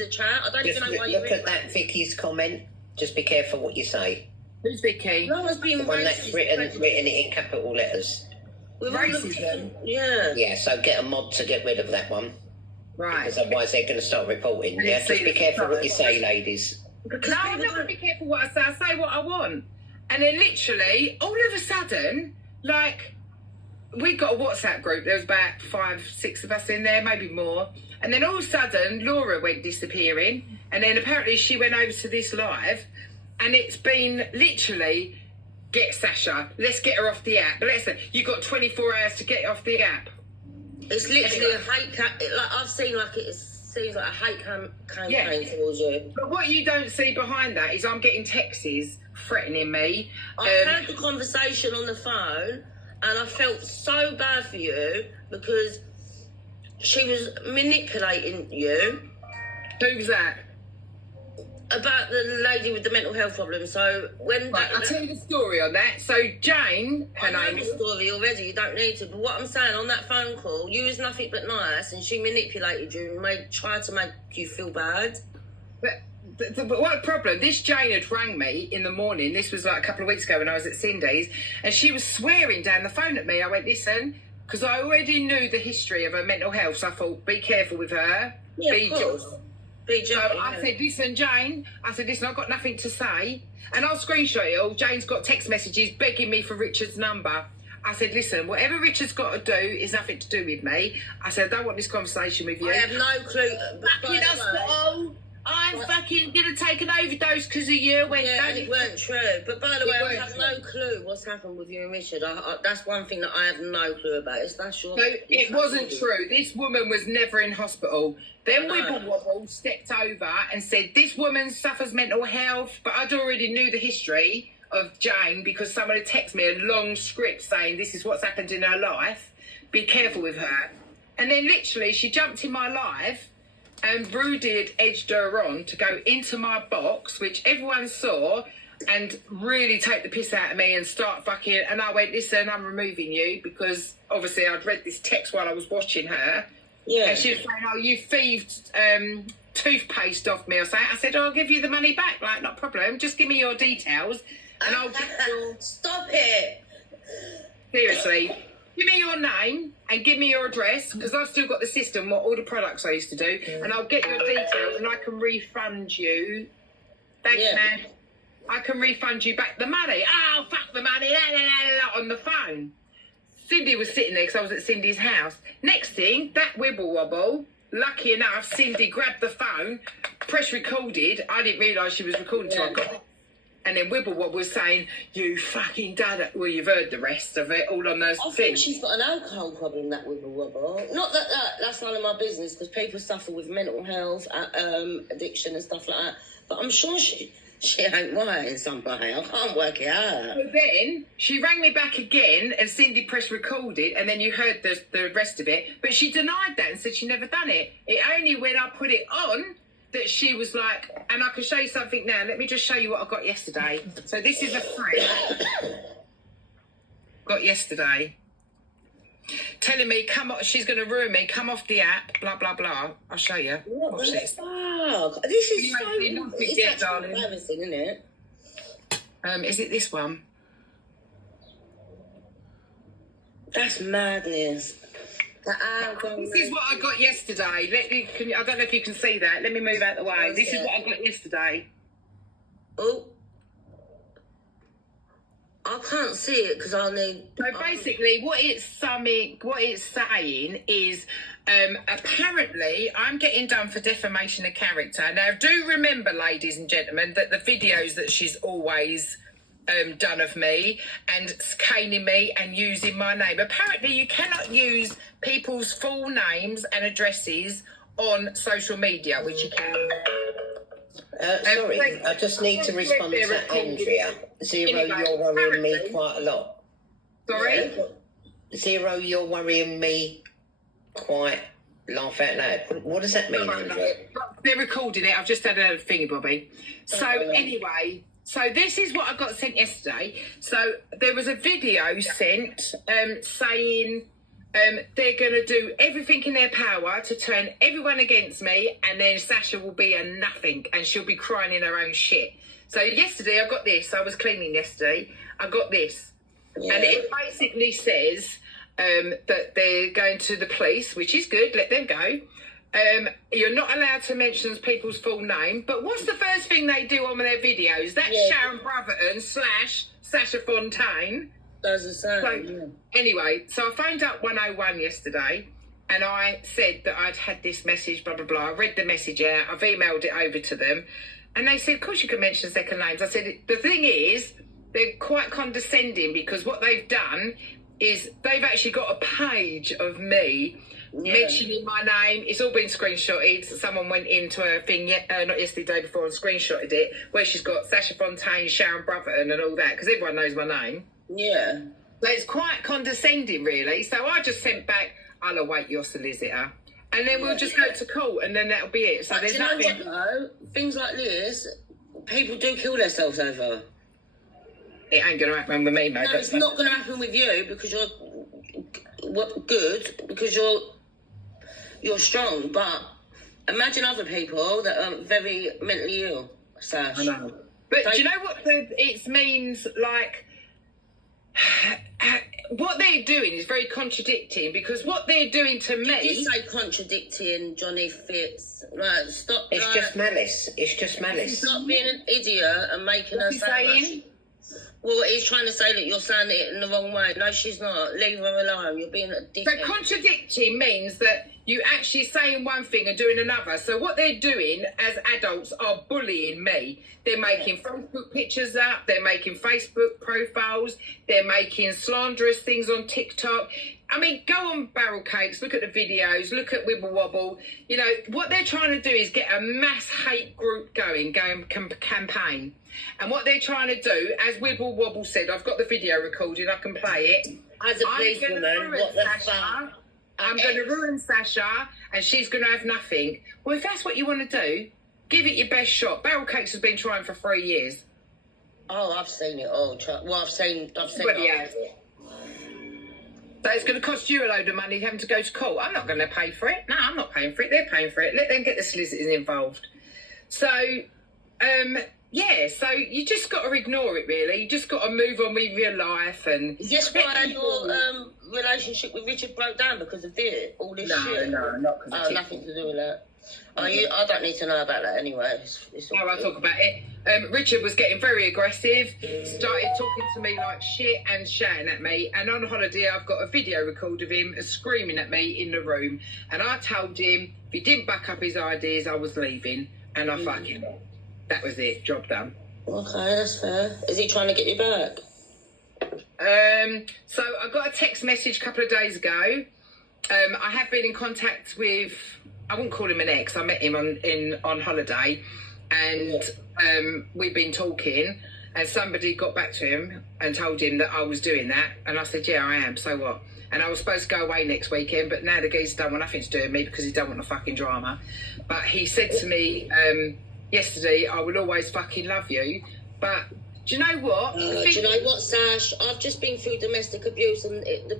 the chat. I don't even know why you're look at that Vicky's comment. Just be careful what you say. Who's Vicky? No one's being The one racist. that's written it in capital letters. With Racism. Yeah. Yeah, so get a mod to get rid of that one. Right. Because otherwise they're going to start reporting. Yeah, just be careful what you say, ladies. No, I'm not going to be careful what I say. I say what I want. And then literally, all of a sudden, like, we got a WhatsApp group. There was about 5, 6 of us in there, maybe more. And then all of a sudden, Laura went disappearing. And then apparently she went over to this live. And it's been literally, get Sasha. Let's get her off the app. But you got 24 hours to get off the app. It's literally a hate campaign. Like, I've seen, like, it seems like a hate campaign towards you. But what you don't see behind that is I'm getting texts threatening me. I heard the conversation on the phone, and I felt so bad for you because she was manipulating you. Who was that? About the lady with the mental health problem. So when I'll tell you the story on that. So Jane, I know the story already. You don't need to. But what I'm saying on that phone call, you was nothing but nice, and she manipulated you and tried to make you feel bad. But what problem? This Jane had rang me in the morning. This was like a couple of weeks ago when I was at Cindy's, and she was swearing down the phone at me. I went, listen, because I already knew the history of her mental health, so I thought, be careful with her. Yeah, of course. So I said, listen, Jane, I've got nothing to say. And I'll screenshot it all. Jane's got text messages begging me for Richard's number. I said, listen, whatever Richard's got to do is nothing to do with me. I said, I don't want this conversation with you. I have no clue. Back in hospital, I'm fucking going to take an overdose because of you. And it weren't true. But by the way, I have no clue what's happened with you and Richard. That's one thing that I have no clue about. It wasn't true. This woman was never in hospital. Then Wibble Wobble stepped over and said, this woman suffers mental health. But I'd already knew the history of Jane because someone had texted me a long script saying this is what's happened in her life. Be careful with her. And then literally she jumped in my live and Rudy had edged her on to go into my box, which everyone saw, and really take the piss out of me and start fucking... And I went, listen, I'm removing you because obviously I'd read this text while I was watching her. Yeah. And she was saying, oh, you thieved toothpaste off me or something. I said, I'll give you the money back. Like, not a problem. Just give me your details and I'll give you... Stop it. Seriously. Give me your name and give me your address because I've still got the system, what all the products I used to do, and I'll get your details and I can refund you. Thanks, man. I can refund you back the money. Oh, fuck the money. La, la, la, la, on the phone. Cindy was sitting there because I was at Cindy's house. Next thing, that Wibble Wobble, lucky enough, Cindy grabbed the phone, press recorded. I didn't realise she was recording till I got it. And then Wibble Wobble was saying, you fucking done it. Well, you've heard the rest of it, all on those things. I think she's got an alcohol problem, that Wibble Wobble. Not that's none of my business, because people suffer with mental health, addiction and stuff like that. But I'm sure she ain't right in some way. I can't work it out. But then she rang me back again and Cindy pressed recorded and then you heard the rest of it. But she denied that and said she never done it. It only when I put it on that she was like, and I can show you something now. Let me just show you what I got yesterday. So this is a thread got yesterday. Telling me, come on, she's going to ruin me. Come off the app, blah, blah, blah. I'll show you. What Watch the this. fuck? This is It's actually embarrassing, isn't it? Is it this one? That's madness. This is what I got yesterday. I don't know if you can see that. Let me move out the way. This is what I got yesterday. Oh. I can't see it because I need... So basically, what it's saying is, apparently, I'm getting done for defamation of character. Now, do remember, ladies and gentlemen, that the videos that she's always done of me and caning me and using my name. Apparently, you cannot use people's full names and addresses on social media, which you can. Sorry, I just need to respond to Andrea. Zero, you're worrying me quite a lot. Sorry? Zero, you're worrying me quite laugh out loud. What does that mean, Andrea? They're recording it. I've just had a thingy, Bobby. So anyway, so this is what I got sent yesterday. So there was a video sent saying they're going to do everything in their power to turn everyone against me, and then Sasha will be a nothing and she'll be crying in her own shit. So yesterday I got this. I was cleaning yesterday. I got this. Yeah. And it basically says that they're going to the police, which is good. Let them go. You're not allowed to mention people's full name. But what's the first thing they do on their videos? That's Sharryn Brotherton / Sasha Fontaine. Does the same. So, anyway, so I phoned up 101 yesterday and I said that I'd had this message, blah, blah, blah. I read the message out. I've emailed it over to them. And they said, of course you can mention second names. I said, the thing is, they're quite condescending because what they've done is they've actually got a page of me mentioning my name. It's all been screenshotted. Someone went into her thing, not yesterday, day before, and screenshotted it, where she's got Sasha Fontaine, Sharryn Brotherton and all that, because everyone knows my name. Yeah. So it's quite condescending, really. So I just sent back, I'll await your solicitor. And then we'll just go to court, and then that'll be it. So but there's do you know nothing... what, though? Things like this, people do kill themselves over. It ain't going to happen with me, mate. No, it's not going to happen with you because you're good, because you're strong. But imagine other people that are very mentally ill, Sash. I know. But do you know what it means, like... what they're doing is very contradicting, because what they're doing to me... You say contradicting, Johnny Fitz. Right, stop. It's just malice. It's just malice. Stop being an idiot and making her say... Well, he's trying to say that you're saying it in the wrong way. No, she's not. Leave her alone. You're being a dickhead. So contradicting means that you actually saying one thing and doing another. So what they're doing as adults are bullying me. They're making Facebook pictures up. They're making Facebook profiles. They're making slanderous things on TikTok. I mean, go on Barrel Cakes, look at the videos, look at Wibble Wobble. You know, what they're trying to do is get a mass hate group going campaign. And what they're trying to do, as Wibble Wobble said, I've got the video recorded, I can play it. As a policewoman, what the fuck? I'm going to ruin Sasha, and she's going to have nothing. Well, if that's what you want to do, give it your best shot. Barrel Cakes has been trying for 3 years. Oh, I've seen it all. Well, I've seen it. So it's going to cost you a load of money having to go to court. I'm not going to pay for it. No, I'm not paying for it. They're paying for it. Let them get the solicitors involved. So, yeah, so you just got to ignore it, really. You just got to move on with your life. And is this why your relationship with Richard broke down because of all this shit? No, not because of nothing to do with that. I don't need to know about that anyway. I'll talk about it. Richard was getting very aggressive, started talking to me like shit and shouting at me. And on holiday, I've got a video record of him screaming at me in the room. And I told him if he didn't back up his ideas, I was leaving. And I fucked him. That was it. Job done. Okay, that's fair. Is he trying to get you back? So I got a text message a couple of days ago. I have been in contact with... I wouldn't call him an ex. I met him on holiday, and we've been talking. And somebody got back to him and told him that I was doing that, and I said, "Yeah, I am. So what?" And I was supposed to go away next weekend, but now the geezer don't want nothing to do with me because he don't want the fucking drama. But he said to me yesterday, "I will always fucking love you." But do you know what? Do you know what, Sash? I've just been through domestic abuse, and the